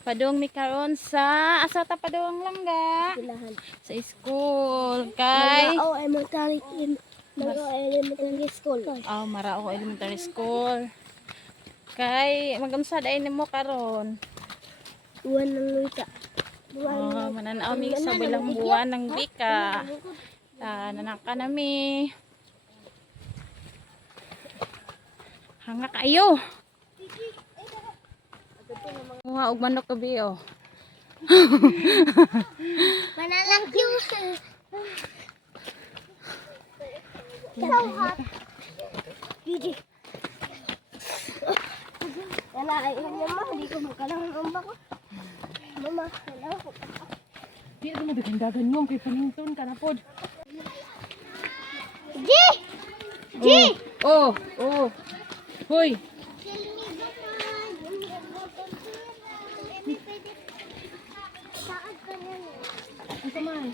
Padung mi karon sa asa ta padung langga sa school kay Marao Elementary School. Marao Elementary School. Kay magunsa dai nimo karon? Buwan ng lusa. Mananaw mi sa bilang buwan ng wika. Nanaka nami. Hanga kayo. Mga og manok kabi oh. Manalang cute. So hot. Gigi. Wala ay mama, hindi ko makalang ang umbak ko. Mama, wala ko. Di mo dagan mo kay panington ka na pod. Gi! Gi! Oh. Hoy. Ito man.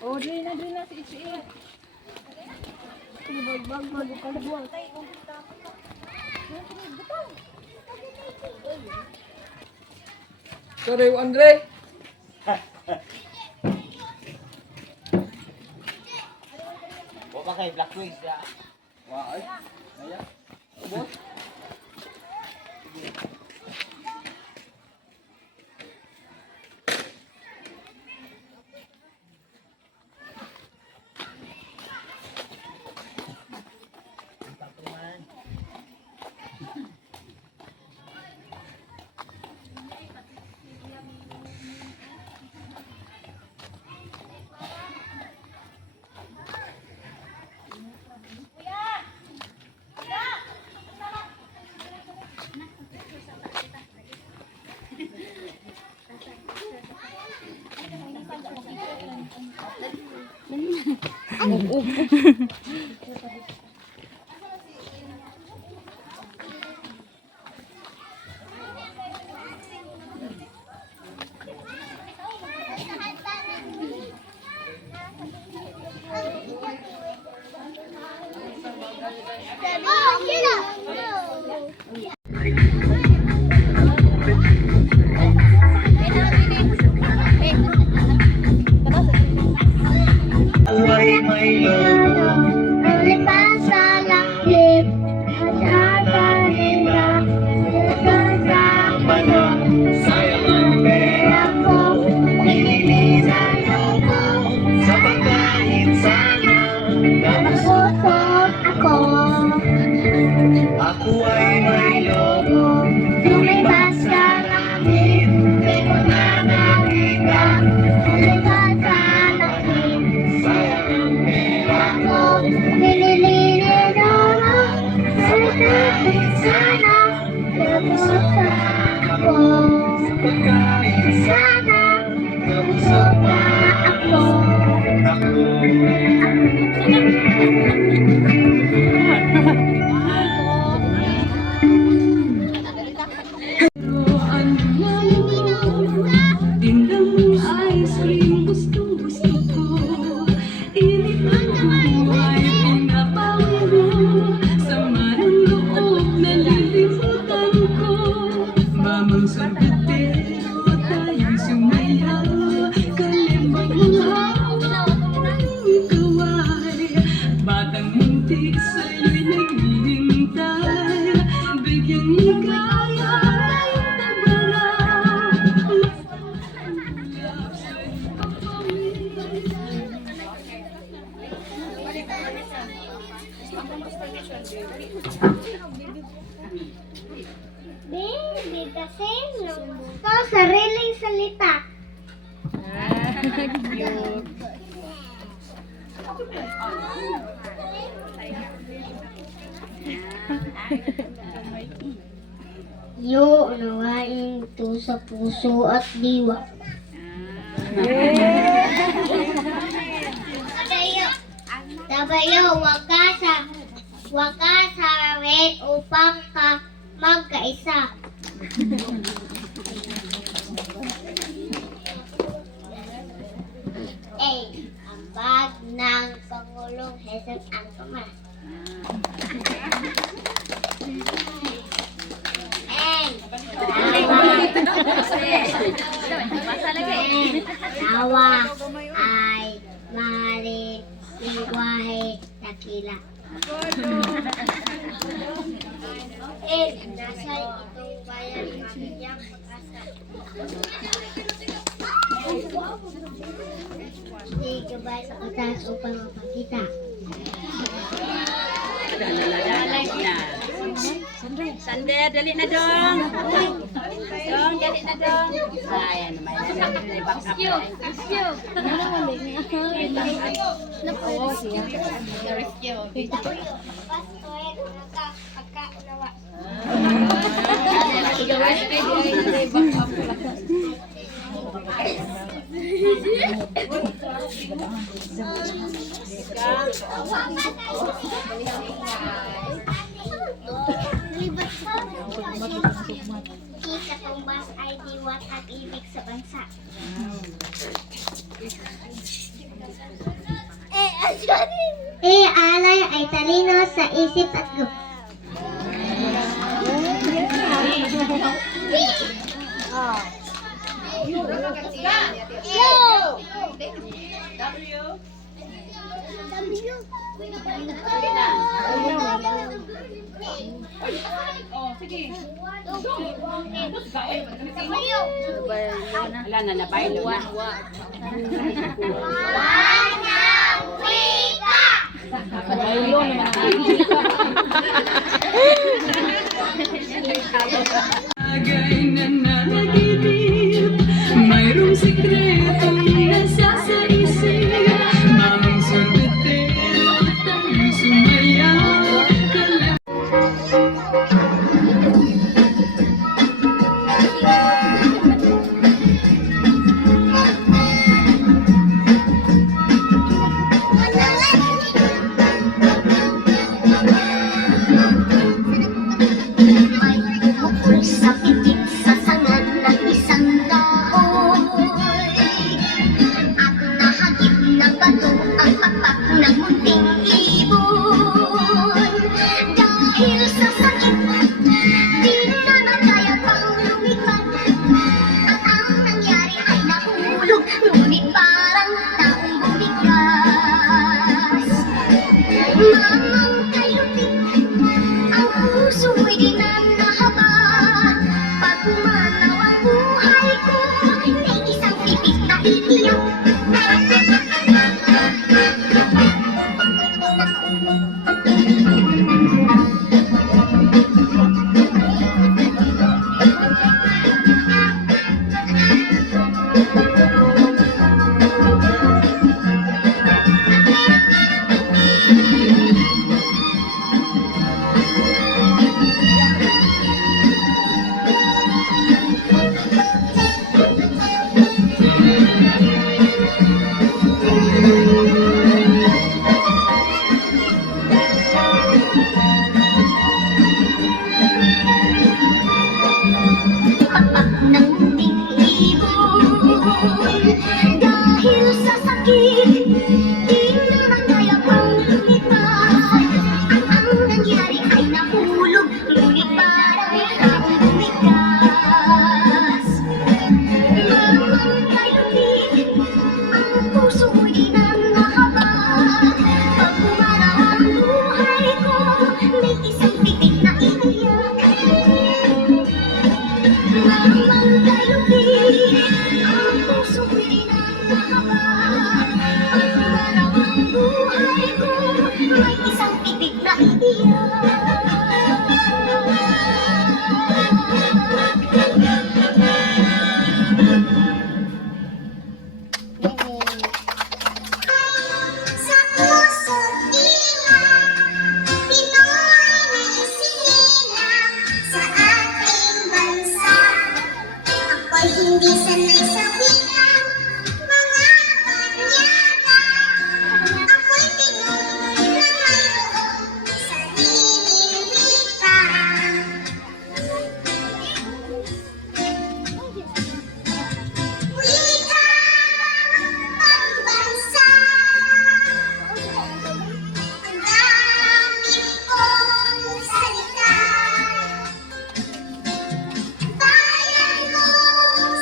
Oh, dili na si Ichi. Bag magbubuang. Sorry, Andre. Wala kay Black Wings ya. Wah, ay. Ayan. Boss. Ako ay may lobo, lumabas sa langit, di ko na nakita, lumabas sa langit, sayang ang pera ko, nililinis ako, sa pagkain sana, nabusog pa ako, sa pagkain sana, nabusog pa ako. Baby, kasi gusto sariling salita. Cute. Yo, unawain ito sa puso at diwa. Tabayo, wag ka sa red upang ka magkaisa. Ang bag ng Pangulong Jesus Antomas. Tawa ay maaaring lingwahe dakila. Nasa itong bayan ng aming pag-asa. Hindi gabay sa katas upang mapakita. Sander, dali na dong. Dong, dali na dong. Ayan naman. Rescue. Pagkaunawa. Kita tumbas ay diwat at ibig sa bansa. Alay ay talino sa isip at gusto. Wala na nabaylo na. Nakadaylo naman ang Bagay na nanaginip, mayroong sikretong nasa sa isip. Mamang sorbetel, tayo sumayaw. Sa pitik sa sangan ng isang kahoy at nahagip ng bato ang pakpak ng munting ibon. Dahil sa sakit, di na nakaya pang lumipad at ang nangyari ay nahulog, ngunit parang taong bumigas. Mamang kayutik, ang puso mo'y di na nahabag. Pag umanaw ang buhay ko, may isang titik na iiyak. Ng munting ibon. Dahil sa sakit, di na nakaya pang lumipad at ang nangyari ay nahulog, ngunit parang taong bumigas. Mamang kayutik, ang puso mo'y di na nahabag. Pag umaraw ang buhay ko, may isang titik na iiyak. Mamang kayutik, ang puso ko'y di na nahabag. Pag umaraw ang buhay ko, may isang titik na iiyak. Sa puso't diwa, Pinoy na isinilang sa ating bansa. Ako'y hindi sanay sa wikang mga banyaga. Ako'y Pinoy na mayroong sariling wika. Wika ng pambansa. Ang dami kong salita. Bayan mong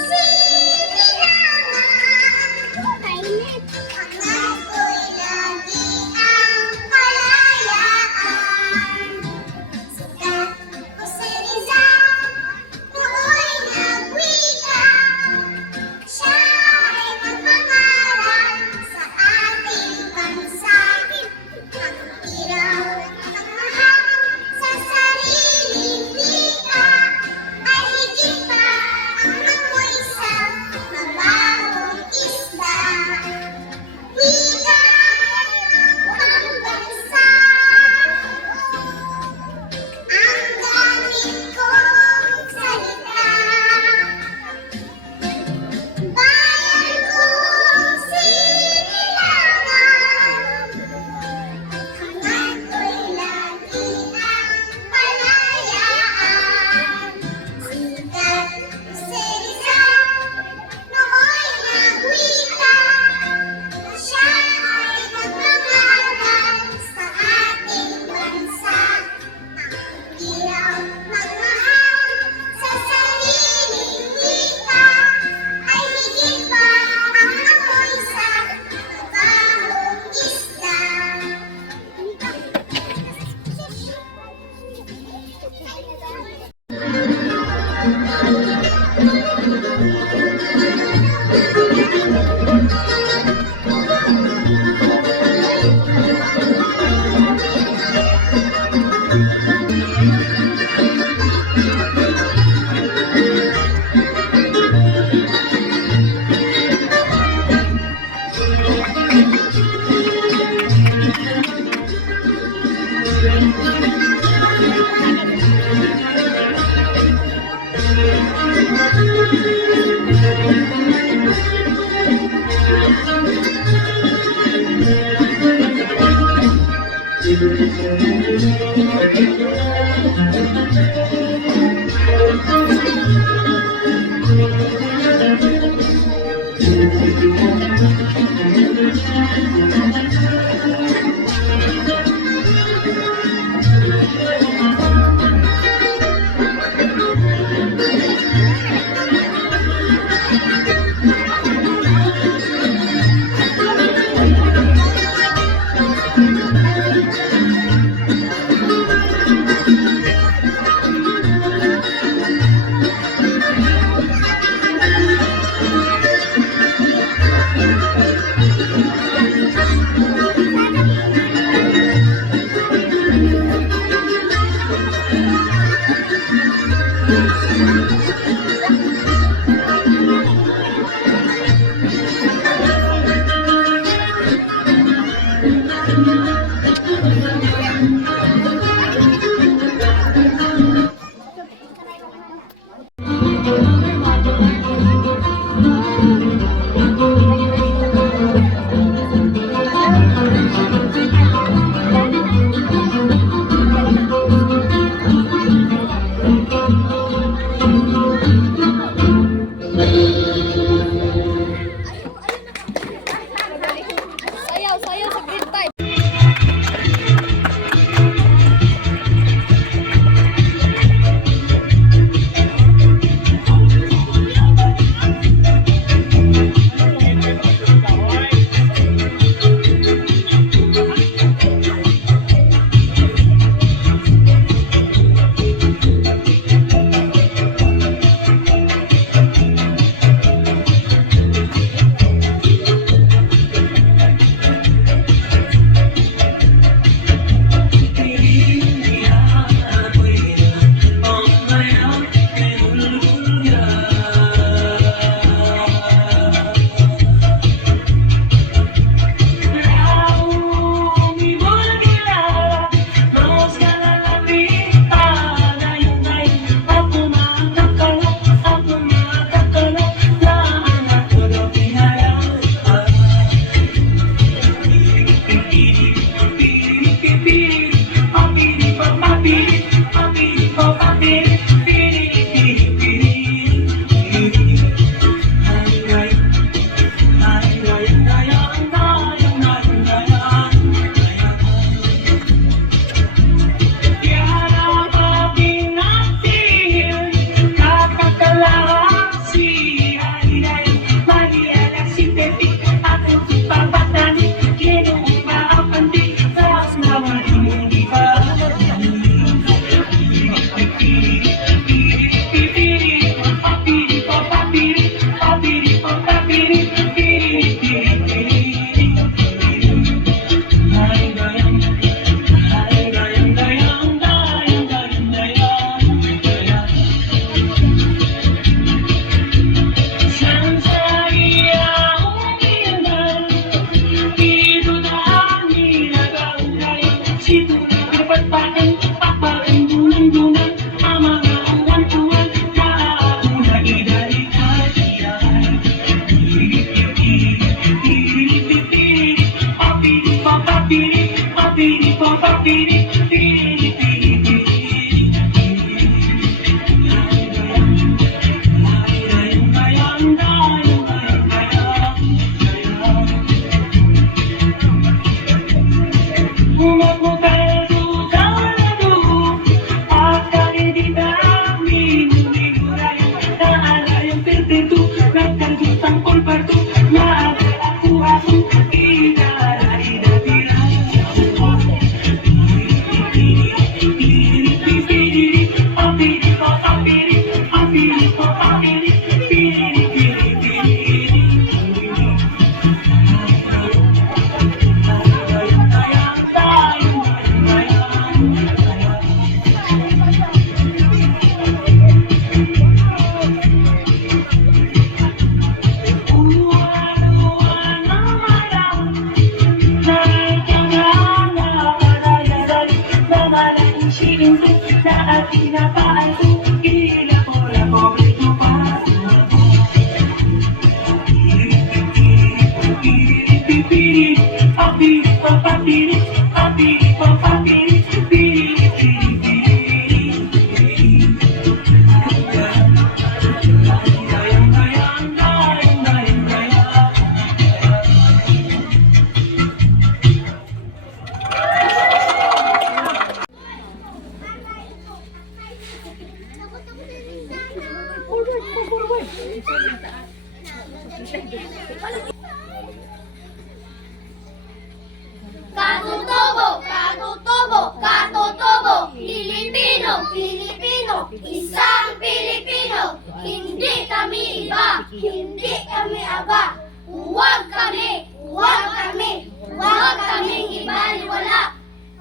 Katutubo, katutubo, katutubo, Pilipino, Pilipino, isang Pilipino. Hindi kami iba, hindi kami aba. Huwag kami, huwag kami, huwag kaming ibaliwala.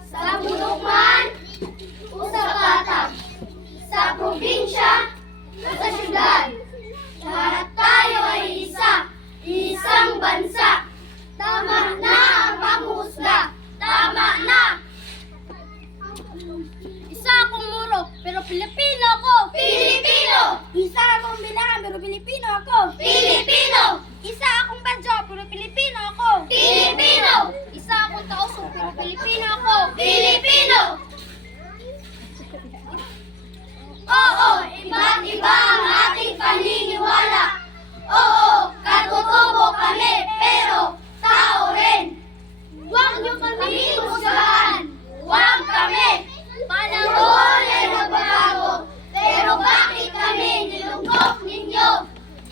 Sa bulok man o sa patag, sa probinsya o sa syudad, lahat tayo ay isa, isang bansa. Tama na ang panghusga, tama na. Isa akong muro, pero Pilipino ako. Pilipino! Isa akong bilangan, pero Pilipino ako. Pilipino! Isa akong badyo, pero Pilipino ako. Pilipino! Isa akong tausog, pero Pilipino ako. Pilipino! Oo, iba't iba ang ating paniniwala. Oo, katutubo kami, pero tao rin. Huwag niyo kami husgahan. Huwag kami. Panahon ay nagbabago. Pero bakit kami nilungkot ninyo?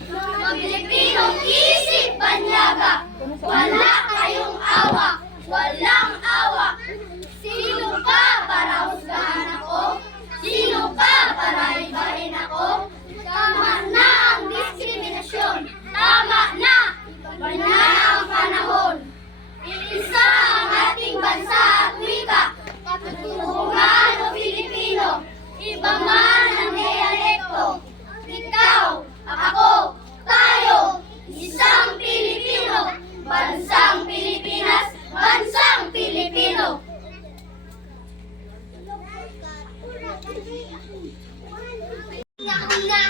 Mga Pilipinong isip banyaga. Wala kayong awa. Walang awa. Sino ka para husgahan ako? Sino ka para ibahin ako? Tama na ang diskriminasyon. Tama na. Iba na ang panahon. Iisa ang ating bansa at wika. Katutuhan o Pilipino. Iba man ang dialekto. Ikaw, ako, tayo. Isang Pilipino. Bansang Pilipinas. Bansang Pilipino. Una,